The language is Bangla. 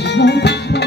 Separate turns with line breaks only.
人生。